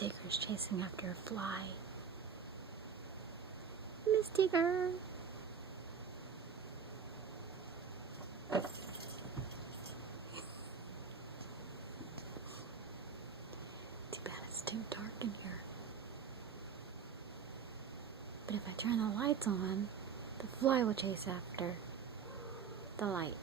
Tigger's chasing after a fly. Miss Tigger! Too bad it's too dark in here. But if I turn the lights on, the fly will chase after the light.